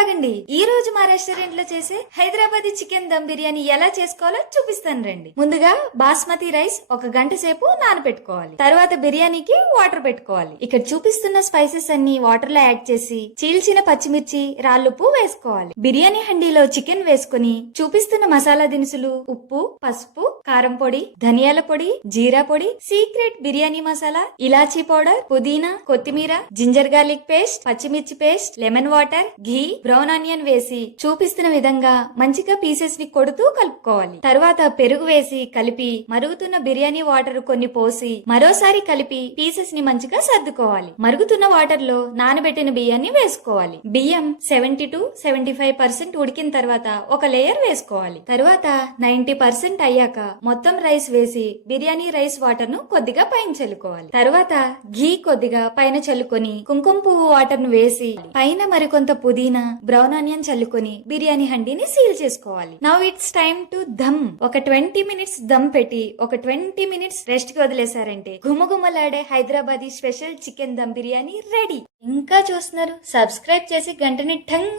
ఆగండి. ఈ రోజు మా రెస్టారెంట్ లో చేసే హైదరాబాదీ చికెన్ దమ్ బిర్యానీ ఎలా చేసుకోవాలో చూపిస్తాను రండి. ముందుగా బాస్మతి రైస్ 1 గంట సేపు నానబెట్టుకోవాలి. తర్వాత బిర్యానీకి వాటర్ పెట్టుకోవాలి. ఇక్కడ చూపిస్తున్న స్పైసెస్ అన్ని వాటర్ లో యాడ్ చేసి చీల్చిన పచ్చిమిర్చి, రాళ్ళుప్పు వేసుకోవాలి. బిర్యానీ హండీలో చికెన్ వేసుకుని చూపిస్తున్న మసాలా దినుసులు ఉప్పు, పసుపు, కారం పొడి, ధనియాల పొడి, జీరా పొడి, సీక్రెట్ బిర్యానీ మసాలా, ఇలాచీ పౌడర్, పుదీనా, కొత్తిమీర, జింజర్ గార్లిక్ పేస్ట్, పచ్చిమిర్చి పేస్ట్, లెమన్ వాటర్, ఘీ, బ్రౌన్ ఆనియన్ వేసి చూపిస్తున్న విధంగా మంచిగా పీసెస్ ని కొడుతూ కలుపుకోవాలి. తరువాత పెరుగు వేసి కలిపి మరుగుతున్న బిర్యానీ వాటర్ కొన్ని పోసి మరోసారి కలిపి పీసెస్ ని మంచిగా సర్దుకోవాలి. మరుగుతున్న వాటర్ లో నానబెట్టిన బియ్యాన్ని వేసుకోవాలి. బియ్యం 70 to 75% ఉడికిన తర్వాత ఒక లేయర్ వేసుకోవాలి. తరువాత 90% అయ్యాక మొత్తం రైస్ వేసి బిర్యానీ రైస్ వాటర్ ను కొద్దిగా పైన చల్లుకోవాలి. తరువాత ఘీ కొద్దిగా పైన చల్లుకొని కుంకుమ పువ్వు వాటర్ ను వేసి పైన మరికొంత పుదీనా, బ్రౌన్ ఆనియన్ చల్లుకొని బిర్యానీ హండీని సీల్ చేసుకోవాలి. Now it's time to them. ఒక 20 minutes దమ్ పెట్టి ఒక 20 minutes రెస్ట్ కి వదిలేశారంటే గుమగుమలాడే Hyderabadi special chicken dum biryani ready. ఇంకా చూస్తున్నారు? సబ్స్క్రైబ్ చేసి గంటని ఠంగ్